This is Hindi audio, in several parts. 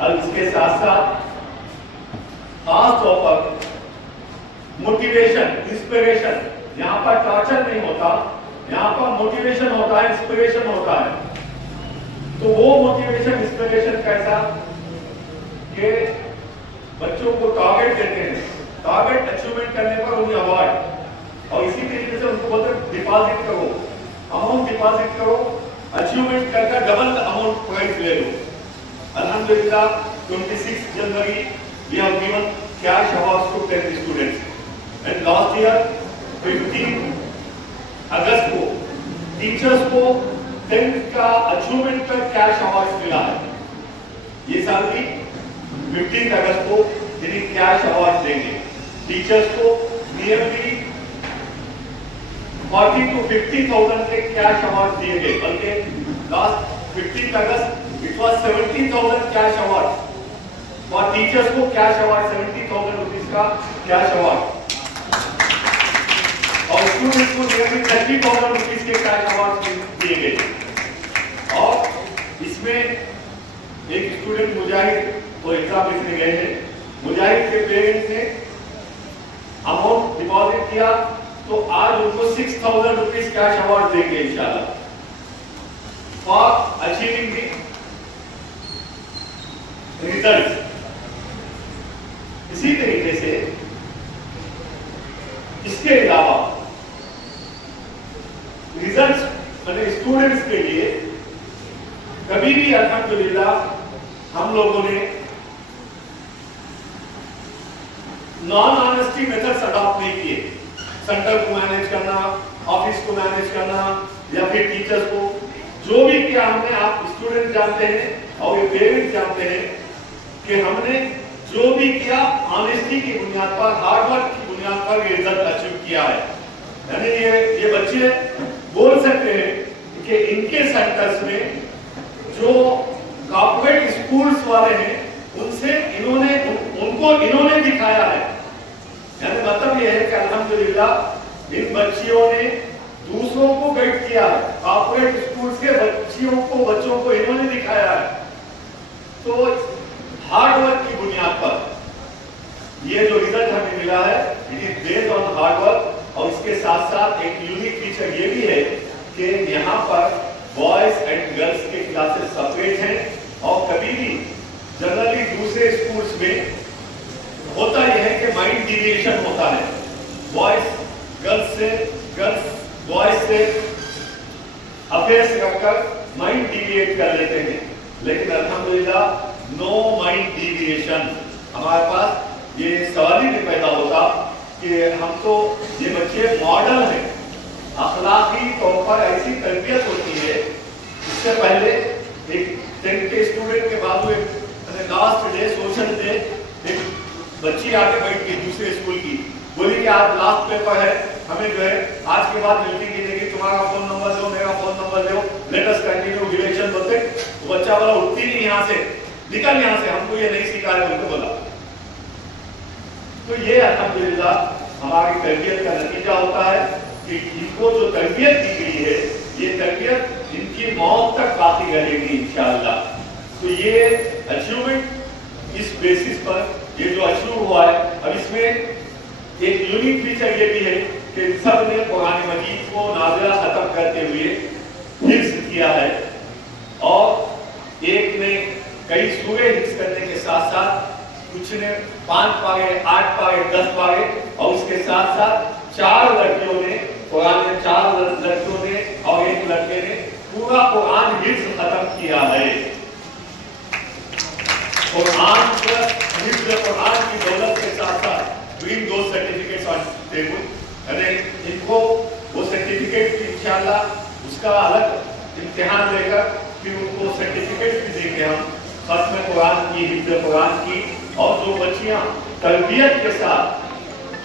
और इसके साथ साथ खास तौर पर मोटिवेशन, इंस्पिरेशन, यहाँ पर टॉर्चर नहीं होता, यहाँ पर मोटिवेशन होता है, इंस्पिरेशन होता है। तो वो मोटिवेशन इंस्पिरेशन कैसा कि बच्चों को टारगेट देते हैं, टारगेट अचीवमेंट करने पर उन्हें अवार्ड, और इसी तरीके से उनको बोलते हैं डिपॉजिट करो, अमाउंट डिपॉजिट करो, अचीवमेंट करके डबल अमाउंट प्राइज ले लो। अल्हम्दुलिल्लाह 26 जनवरी we have given cash awards to 10 students and last year 15 अगस्त को टीचर्स को 10 का अचीवमेंट पर कैश अवार्ड मिला है। ये साल भी 15 अगस्त को जिन्हें कैश अवार्ड देंगे टीचर्स को नियरली 40 to 50,000 के कैश अवार्ड दिए गए, बल्कि last 15 August it was 70,000 cash award और टीचर्स को कैश अवार्ड 70,000 रुपीस का कैश अवार्ड और स्टूडेंट्स को नियरली 30,000 रुपीस के कैश अवार्ड दिए गए। और इसमें एक स्टूडेंट मुजाहिद वो एग्जाम लिखने गए हैं, मुजाहिद के पेरेंट्स ने अमाउंट डिपॉजिट किया तो आज उनको 6,000 रुपीस कैश अवार्ड देंगे इंशाल्लाह फॉर अचीविंग द रिजल्ट। इसी तरीके से इसके अलावा रिजल्ट्स मतलब स्टूडेंट्स के लिए कभी भी अल्हम्दुलिल्लाह हम लोगों ने नॉन ऑनेस्टी मेथड्स अडॉप्ट नहीं किए। सेंटर को मैनेज करना, ऑफिस को मैनेज करना या फिर टीचर्स को जो भी किया हमने, आप स्टूडेंट जानते हैं और ये पेरेंट्स जानते हैं कि हमने जो भी किया ऑनेस्टी की बुनियाद पर, हार्डवर्क की बुनियाद पर ये रिजल्ट अचीव किया है। यानी ये बच्चे बोल सकते हैं कि इनके सेंटर्स में जो कॉर्पोरेट स्कूल्स वाले हैं उनसे इन्होंने दिखाया है। यानी मतलब ये है कि अल्हम्दुलिल्लाह इन बच्चियों ने दूसरों को गाइड किया है, कॉर्पोरेट स्कूल्स के बच्चों को इन्होंने दिखाया है। तो हार्डवर्क की बुनियाद पर ये जो रिजल्ट हमें मिला है it is based on hard work. और इसके साथ साथ एक यूनिक फीचर ये भी है कि यहाँ पर बॉयज एंड गर्ल्स के क्लासेस सेपरेट हैं और कभी भी जनरली दूसरे स्कूल्स में होता यह है कि माइंड डिविएशन होता है, गर्ल्स बॉयज से अफेयर्स रखकर माइंड डिविएट कर लेते हैं, लेकिन अल्हम्दुलिल्लाह नो माइंड डिविएशन। हमारे पास ये सवाल ही नहीं पैदा होता कि हम तो ये बच्चे मॉडल हैं, अखलाकी तौर पर ऐसी तरबियत होती है। इससे पहले एक 10 के स्टूडेंट के बाद में लास्ट डे सोशल डे एक बच्ची आके बैठ गई दूसरे स्कूल की, बोली कि आज लास्ट पेपर है, हमें जो है आज के बाद मीटिंग गिनेगी, तुम्हारा फोन नंबर दो, मेरा फोन नंबर दो, लेट अस कंटिन्यू रिलेशन बोलते। तो बच्चा वाला उठती नहीं यहाँ से, निकल यहाँ से, हमको ये नहीं सिखा है बोलकर बोला। तो ये अल्हम्दुलिल्लाह हमारी तरबियत का नतीजा होता है कि इनको जो तरबियत दी गई है ये तरबियत इनकी मौत तक बाकी रहेगी इंशाअल्लाह। तो ये अचीवमेंट इस बेसिस पर ये जो अचीव हुआ है, अब इसमें एक यूनिक फीचर ये भी है कि सब ने कुरान मजीद को नाज़िला खत्म करते हुए हिफ्ज़ किया है और एक ने कई सूरे हिफ्ज़ करने के साथ साथ कुछ ने 5 पारे, 8 पारे, 10 पारे और उसके साथ साथ 4 लड़कियों ने कुरान में 4 लड़कियों ने और 1 लड़के ने पूरा कुरान हिफ्ज़ खत्म किया है। कुरान की दौलत के साथ साथ bring those certificates on table, यानी इनको वो सर्टिफिकेट इंशाल्लाह उसका अलग इम्तिहान लेकर फिर उनको सर्टिफिकेट भी देंगे हम खत्म कुरान की, हिफ्ज़ कुरान की। और जो बच्चियां तरबियत के साथ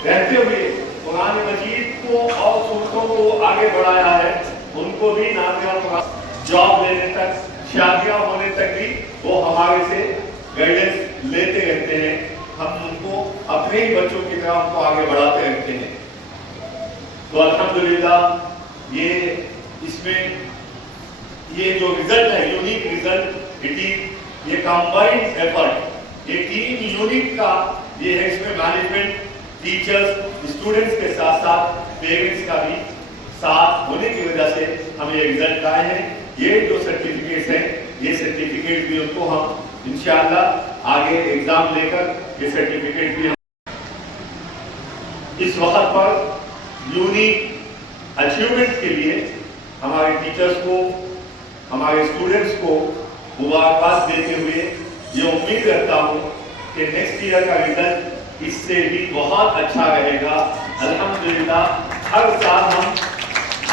रहते हुए कुरान मजीद को और सूरतों को आगे बढ़ाया है, उनको भी नाज़िला कुरान जॉब लेने तक, शादियां होने तक भी वो हमारे से गाइडेंस लेते रहते हैं। हम उनको अपने ही बच्चों की तरह उनको आगे बढ़ाते रहते हैं। तो अल्हम्दुलिल्लाह ये इसमें ये जो रिजल्ट है यूनिक रिजल्ट, इट इज ये कंबाइंड एफर्ट, ये टीम यूनिट का ये है। इसमें मैनेजमेंट, टीचर्स, स्टूडेंट्स के साथ साथ पेरेंट्स का भी साथ होने की वजह से हम ये रिजल्ट आए हैं। ये जो सर्टिफिकेट्स हैं, ये सर्टिफिकेट भी उनको हम इंशाअल्लाह आगे एग्जाम लेकर ये सर्टिफिकेट भी हम इस वक्त पर यूनिक अचीवमेंट के लिए हमारे टीचर्स को, हमारे स्टूडेंट्स को मुबारकबाद देते हुए ये उम्मीद करता हूँ कि नेक्स्ट ईयर का रिजल्ट इससे भी बहुत अच्छा रहेगा। अल्हम्दुलिल्लाह हर साल हम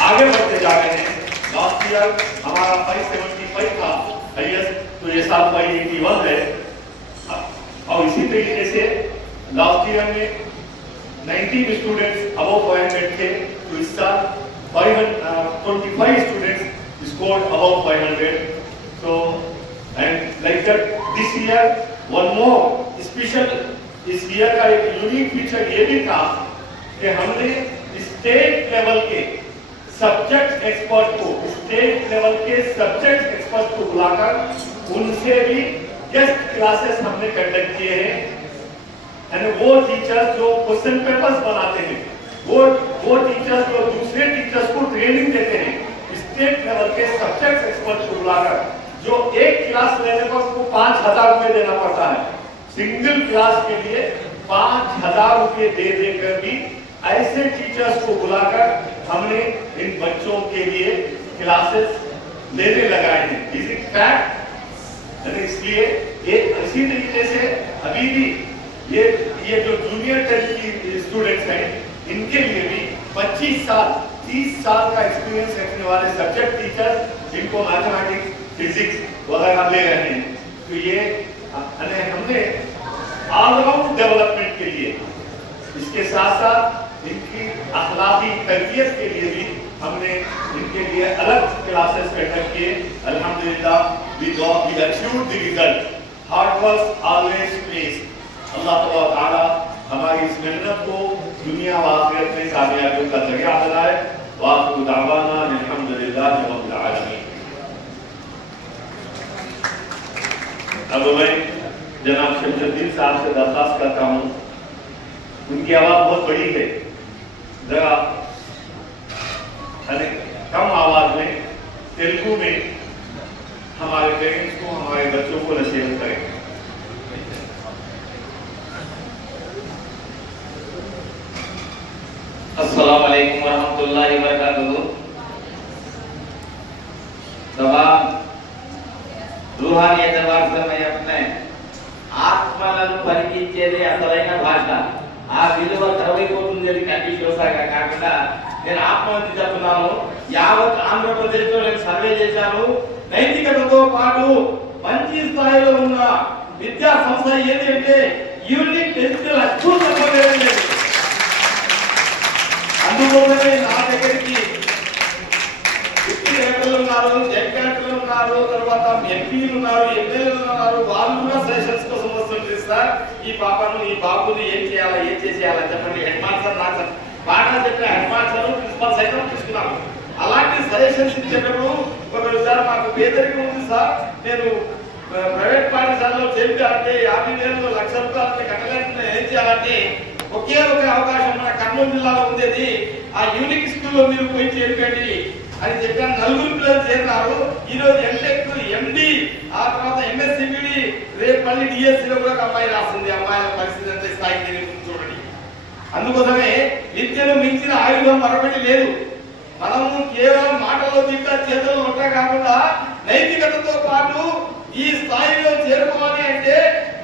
आगे बढ़ते जा रहे हैं। लास्ट ईयर हमारा 575 था हाईएस्ट, तो ये साल 581 है। और इसी तरीके से लास्ट ईयर में 19 स्टूडेंट्स अबव 500 थे, तो इस साल 25 students scored above 500। So and like that this year one more special, इस ईयर का एक यूनिक फीचर ये भी था कि हमने स्टेट लेवल के सब्जेक्ट एक्सपर्ट को, स्टेट लेवल के सब्जेक्ट एक्सपर्ट को बुलाकर उनसे भी गेस्ट क्लासेस हमने कंडक्ट किए हैं। एंड वो टीचर्स जो क्वेश्चन पेपर्स बनाते हैं, वो टीचर्स जो दूसरे टीचर्स को ट्रेनिंग देते हैं, स्टेट लेवल के सब्जेक्ट एक्सपर्ट को बुलाकर, जो एक क्लास लेने पर उसको 5,000 रुपए देना पड़ता है, सिंगल क्लास के लिए 5,000 रुपए दे देकर भी ऐसे टीचर्स को बुलाकर हमने इन बच्चों के लिए क्लासेस लेने लगाए हैं। Is it fact? इसलिए इसी तरीके से अभी भी ये जो जूनियर टेस्ट की स्टूडेंट्स हैं, इनके लिए भी 25 साल 30 साल का एक्सपीरियंस रखने वाले सब्जेक्ट टीचर जिनको मैथमेटिक्स, फिजिक्स वगैरह ले रहे हैं, तो ये हमने ऑलराउंड डेवलपमेंट के लिए, इसके साथ साथ इनकी अखलाकी तरबियत के लिए भी हमने इनके लिए अलग क्लासेस कंडक्ट किए। अल्हम्दुलिल्लाह we achieved the result. Hard work always pays. अल्लाह ताला हमारी इस मेहनत को दुनिया व आखिरत में कामयाबियों का जरिया बनाए। वाखिरु दावाना अल्हम्दुलिल्लाहि रब्बिल आलमीन। अब मैं जनाब शमसुद्दीन साहब से दरख्वास्त करता हूँ, उनकी आवाज बहुत बड़ी है, जरा कम आवाज में तेलुगु में हमारे पेरेंट्स को, हमारे बच्चों को नसीहत करें। अस्सलाम वालेकुम वरहमतुल्लाहि वबरकातुहू। तमाम रूहानी एतबार से मैं अपने ఆత్మలను పరికించేది అసలైన భాష. ఆ విలువ తరలిపోతుందని కంటికోసాగా కాకుండా నేను ఆత్మహత్య చెప్తున్నాను. యావత్ ఆంధ్రప్రదేశ్లో నేను సర్వే చేశాను. నైతికతతో పాటు మంచి స్థాయిలో ఉన్న విద్యా సంస్థ ఏది అంటే యూనిక్ డిజిటల్ స్కూల్ చెప్పలేదు. అందుకోసమే నా దగ్గరికి ఉన్నారు, జడ్గాట్లు ఉన్నారు, తర్వాత ఎంపీలు ఉన్నారు, ఎమ్మెల్యేలు ఉన్నారు. వాళ్ళు కూడా సజెషన్స్ కోసం వస్తుంటారు. సార్ ఈ పాపను, ఈ బాబుని ఏం చేయాలా, ఏం చేసేయాలని చెప్పండి. హెడ్ మాస్టర్ నాకు పాఠాలు చెప్పిన హెడ్ మాస్టర్, ప్రిన్సిపల్ సైతం తీసుకున్నాను. అలాంటి సజెషన్స్ ఇచ్చేటప్పుడు ఒకరు సార్ మాకు పేదరికం ఉంది సార్, నేను ప్రైవేట్ పాఠశాలలో చేర్చాలంటే 50,000 లక్ష రూపాయలు కట్టలేకుండా ఏం చేయాలంటే ఒకే ఒక అవకాశం మన కర్నూలు జిల్లాలో ఉండేది, ఆ యూనిక్ స్కూల్లో మీరు పోయి చేర్పండి అని చెప్పాను. 4 పిల్లలు చేరినారు. ఈరోజు ఎంటెక్, ఎండి, ఆ తర్వాత ఎంఎస్సిబిడి, రేపు మళ్ళీ డిఎస్సిలో కూడా ఒక అమ్మాయి రాస్తుంది. అమ్మాయిల పరిస్థితి ఎంత స్థాయికి చూడండి. అందుకోసమే విద్యను మించిన ఆయుధం మరొకటి లేదు. మనము కేవలం మాటల్లో తింటా, చేతుల్లో ఉంటా కాకుండా నైతికతతో పాటు ఈ స్థాయిలో చేరుకోవాలి అంటే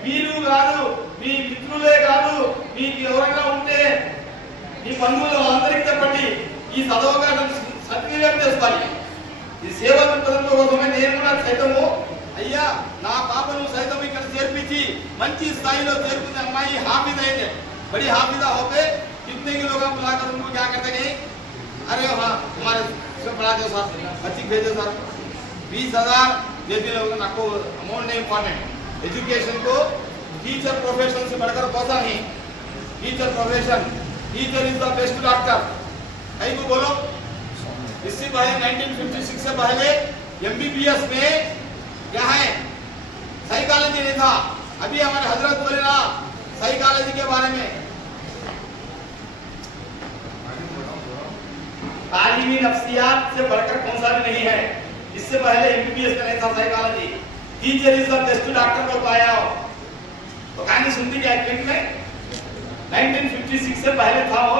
మీరు కాదు, మీ మిత్రులే కాదు, మీకు ఎవరైనా ఉంటే మీ బంధువులు అందరికీ చెప్పండి. ఈ సదవకాశం సద్వినియోగం చేసుకోవాలి. ఈ సేవ దృక్పథంతో కోసమే నేను కూడా సైతము అయ్యా నా పాపను సైతం ఇక్కడ చేర్పించి మంచి స్థాయిలో చేరుకునే అమ్మాయి हाफिज है, बड़ी हाफिजा होके कितने के लोग बुलाकर उनको क्या करते हैं, अरे हाँ हमारे पढ़ा दो सर, बच्ची भेजो सर, 20,000 देते लोग ना को अमाउंट नहीं इम्पोर्टेंट। एजुकेशन को टीचर प्रोफेशन से बढ़कर पहुंचा नहीं। Teacher profession, teacher is the best doctor. कहीं को बोलो इससे पहले 1956 से पहले एमबीबीएस में क्या है, सही था। अभी हमारे हजरत बोले ना साइकोलॉजी के बारे में, तालीमी नफ्सियात से बढ़कर कौन सा भी नहीं है। इससे पहले एमबीबीएस का नहीं था psychology. Teacher is the best doctor को पाया हो तो कहानी सुनती क्या क्लिप में 1956 से पहले था वो